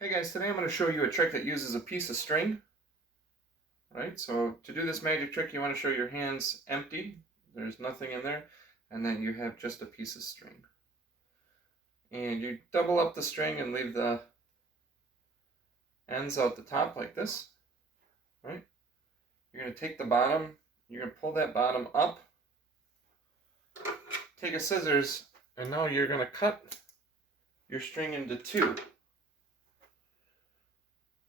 Hey guys, today I'm going to show you a trick that uses a piece of string. Right, so to do this magic trick you want to show your hands empty, there's nothing in there, and then you have just a piece of string. And you double up the string and leave the ends out the top like this. Right, you're going to take the bottom, you're going to pull that bottom up, take a scissors, and now you're going to cut your string into two.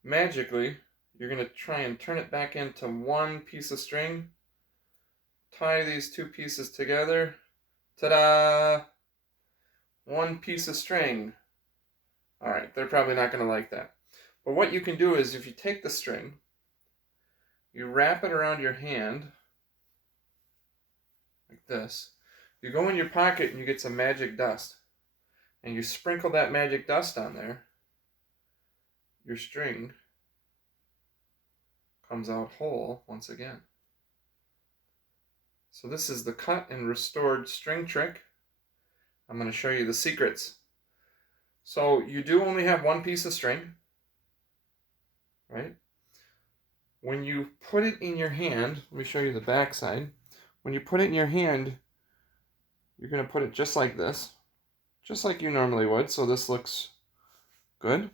Magically, you're going to try and turn it back into one piece of string. Tie these two pieces together. Ta-da! One piece of string. Alright, they're probably not going to like that. But what you can do is if you take the string, you wrap it around your hand, like this. You go in your pocket and you get some magic dust. And you sprinkle that magic dust on there. Your string comes out whole once again. So this is the cut and restored string trick. I'm going to show you the secrets. So you do only have one piece of string, right? When you put it in your hand, let me show you the back side. When you put it in your hand, you're going to put it just like this, just like you normally would, so this looks good.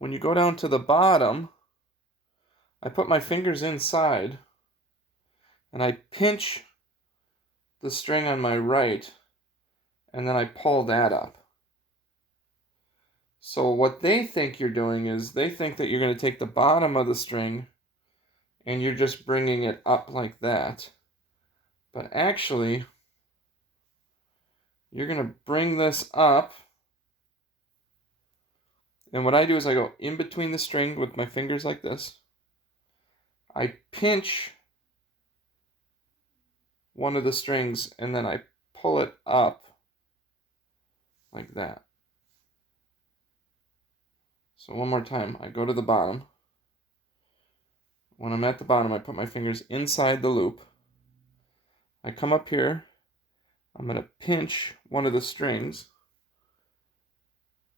When you go down to the bottom, I put my fingers inside, and I pinch the string on my right, and then I pull that up. So what they think you're doing is they think that you're going to take the bottom of the string and you're just bringing it up like that. But actually, you're going to bring this up. And what I do is I go in between the string with my fingers like this. I pinch one of the strings and then I pull it up like that. So one more time, I go to the bottom. When I'm at the bottom, I put my fingers inside the loop. I come up here. I'm going to pinch one of the strings.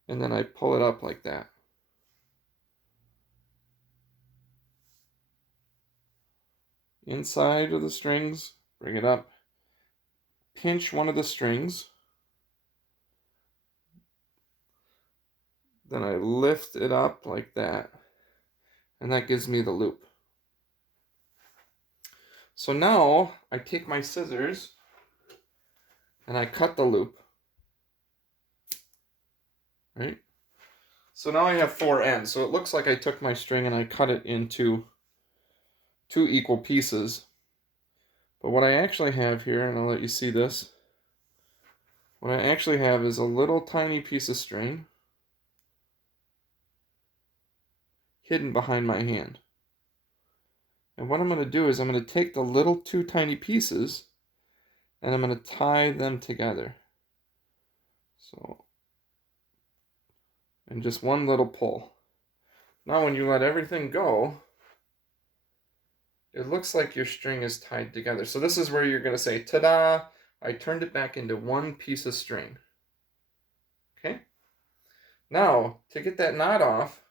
And then I pull it up like that. Inside of the strings, bring it up. Pinch one of the strings. Then I lift it up like that. And that gives me the loop. So now I take my scissors and I cut the loop. Right? So now I have four ends. So it looks like I took my string and I cut it into two equal pieces. But what I actually have here, and I'll let you see this, what I actually have is a little tiny piece of string hidden behind my hand. And what I'm going to do is I'm going to take the little two tiny pieces and I'm going to tie them together. So, and just one little pull. Now when you let everything go, it looks like your string is tied together. So this is where you're going to say, ta-da, I turned it back into one piece of string. Okay? Now, to get that knot off,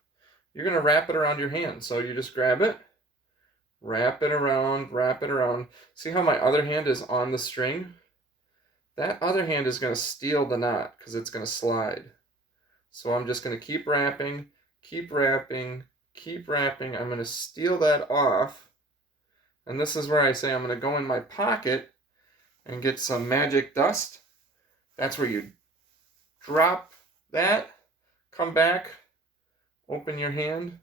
you're going to wrap it around your hand. So you just grab it, wrap it around, wrap it around. See how my other hand is on the string? That other hand is going to steal the knot because it's going to slide. So I'm just going to keep wrapping, keep wrapping, keep wrapping. I'm going to steal that off. And this is where I say I'm going to go in my pocket and get some magic dust. That's where you drop that, come back, open your hand,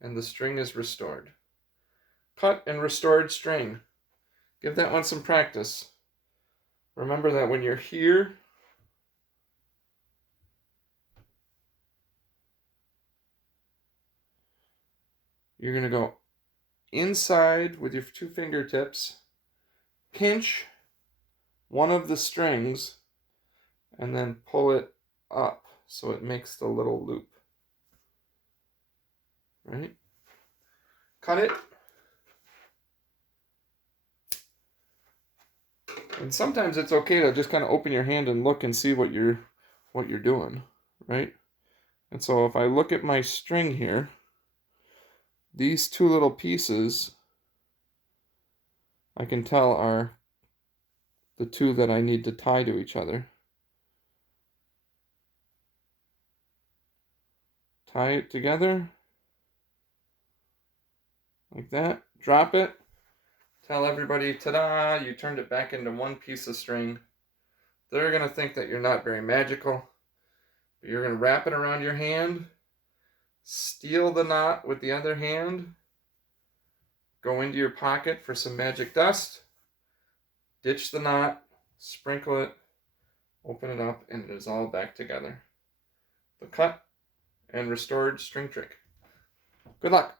and the string is restored. Cut and restored string. Give that one some practice. Remember that when you're here, you're going to go inside with your two fingertips, pinch one of the strings, and then pull it up so it makes the little loop. Right? Cut it. And sometimes it's okay to just kind of open your hand and look and see what you're doing, right? And so if I look at my string here, these two little pieces I can tell are the two that I need to tie to each other. Tie it together like that, drop it, tell everybody, ta-da, you turned it back into one piece of string. They're gonna think that you're not very magical, but you're gonna wrap it around your hand, steal the knot with the other hand, go into your pocket for some magic dust, ditch the knot, sprinkle it, open it up, and it is all back together. The cut and restored string trick. Good luck.